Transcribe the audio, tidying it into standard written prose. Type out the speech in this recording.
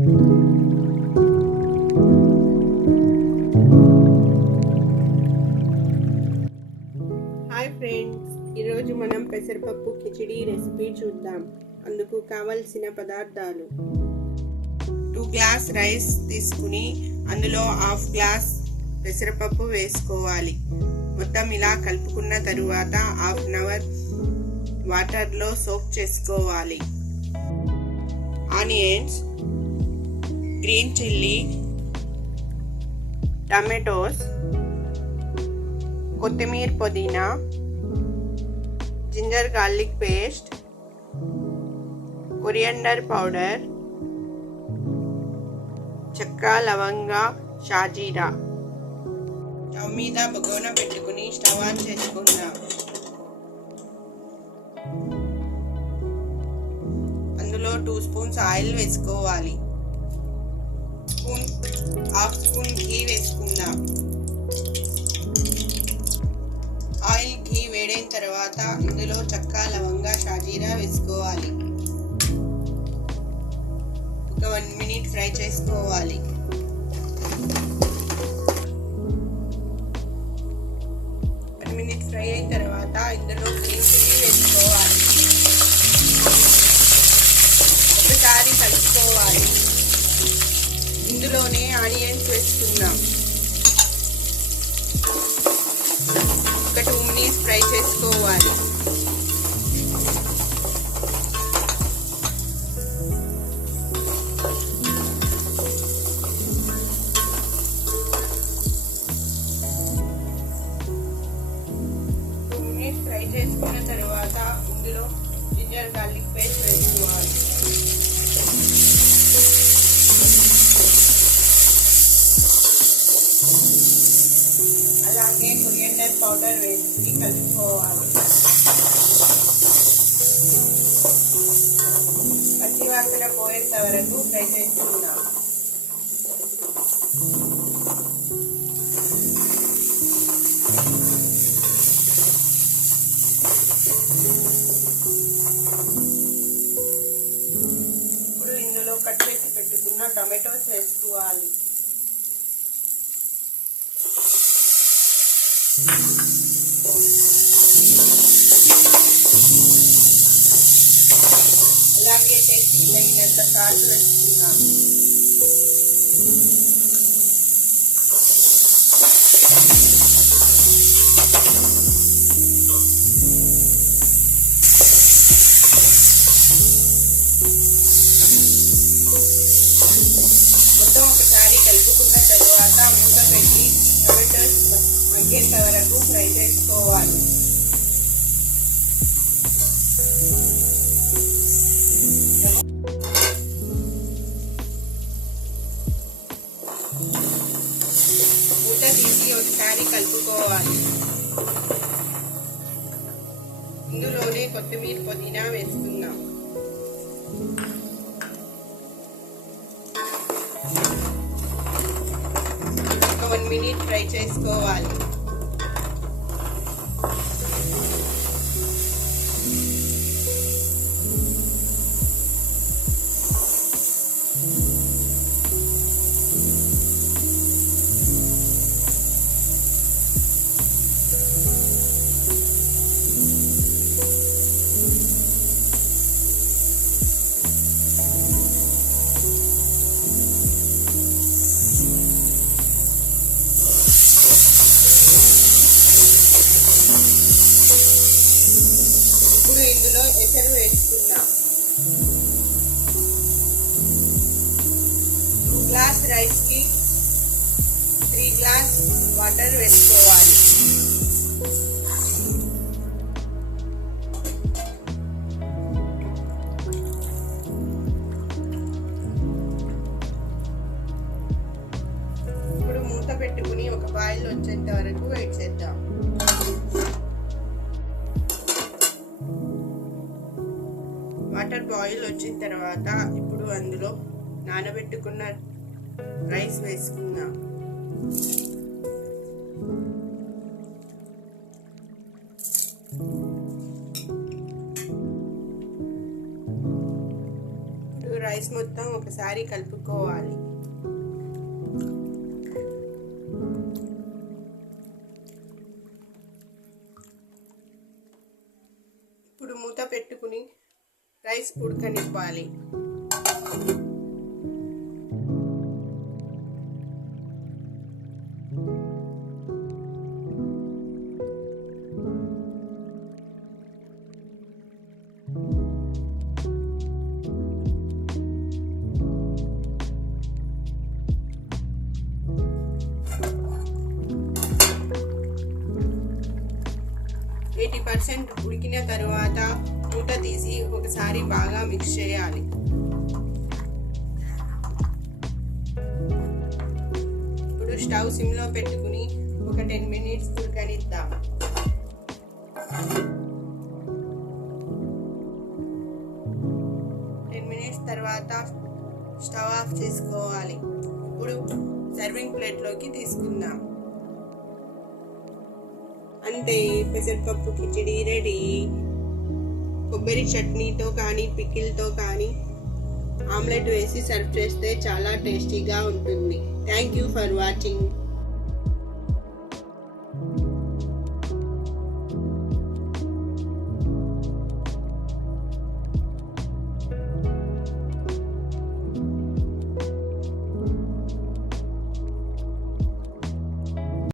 Hi friends, ఈరోజు మనం పెసరపప్పు కిచిడి రెసిపీ చూద్దాం. అందుకు కావలసిన పదార్థాలు: 2 గ్లాస్ రైస్ తీసుకుని అందులో హాఫ్ గ్లాస్ పెసరపప్పు వేసుకోవాలి. మొత్తం ఇలా కలుపుకున్న తరువాత హాఫ్ అన్ అవర్ వాటర్లో సోక్ చేసుకోవాలి. ఆనియన్స్, గ్రీన్ చిల్లీ, టమాటోస్, కొత్తిమీర, పుదీనా, ginger garlic paste, coriander powder, చెక్క, లవంగ, షాజీరా. స్టవ్ మీద బగోన పెట్టుకుని స్టవ్ ఆన్ చేసుకుందాం. అందులో 2 స్పూన్స్ ఆయిల్ వేసుకోవాలి. హాఫ్ స్పూన్ ఘీ వేసుకుందాం. ఆయిల్ ఘీ వేడైన తర్వాత ఇందులో చెక్క, లవంగ, షాజీరా వేసుకోవాలి. ఒక 1 మినిట్ ఫ్రై చేసుకోవాలి. ఫ్రై అయిన తర్వాత ఇందులో గ్రీన్ చిల్లీ వేసుకోవాలి. ఒకసారి కలుపుకోవాలి. ఇందులోనే ఆనియన్స్ వేసుకుందాం. ఒక 2 మినిట్స్ ఫ్రై చేసుకోవాలి. ఫ్రై చేసుకున్న తర్వాత ఇందులో జింజర్ గార్లిక్ పేస్ట్ వేసుకోవాలి. అలాగే కొరియండర్ పౌడర్ వేసి కలుపుకోవాలి. పచ్చివాసన పోయేంత వరకు ఫ్రై చేసుకుందాం. ఇప్పుడు ఇందులో కట్ చేసి పెట్టుకున్న టమాటోస్ వేసుకోవాలి. అలాగే టేస్ట్ తగినంత సాల్ట్ వేసుకుందాం. మొత్తం ఒకసారి కలుపుకున్న తరువాత మూత పెట్టి టమాటోస్ మగ్గేంత వరకు ఫ్రై చేసుకోవాలి. మూత తీసి ఒకసారి కలుపుకోవాలి. ఇందులోనే కొత్తిమీర, పుదీనా వేసుకుందాం. ఒక 1 మినిట్ ఫ్రై చేసుకోవాలి. ఇందులో ఎసరు వేసుకుందాం. 2 గ్లాస్ రైస్ కి 3 గ్లాస్ వాటర్ వేసుకోవాలి. ఇప్పుడు మూత పెట్టుకుని ఒక బాయిల్ వచ్చేంత వరకు వెయిట్ చేద్దాం. వాటర్ బాయిల్ వచ్చిన తర్వాత ఇప్పుడు అందులో నానబెట్టుకున్న రైస్ వేసుకుందాం. రైస్ మొత్తం ఒకసారి కలుపుకోవాలి. ఇప్పుడు మూత పెట్టుకుని రైస్ ఉడకనివ్వాలి. ఉడికిన తరువాత మూత తీసి ఒకసారి బాగా మిక్స్ చేయాలి. ఇప్పుడు స్టవ్ సిమ్లో పెట్టుకుని ఒక 10 మినిట్స్ ఉడకనిద్దాం. 10 మినిట్స్ తర్వాత స్టవ్ ఆఫ్ చేసుకోవాలి. ఇప్పుడు సర్వింగ్ ప్లేట్లోకి తీసుకుందాం. అంటే పెసరపప్పు కిచిడి రెడీ. కొబ్బరి చట్నీతో కానీ పికిల్తో కానీ ఆమ్లెట్ వేసి సర్వ్ చేస్తే చాలా టేస్టీగా ఉంటుంది. Thank you for watching.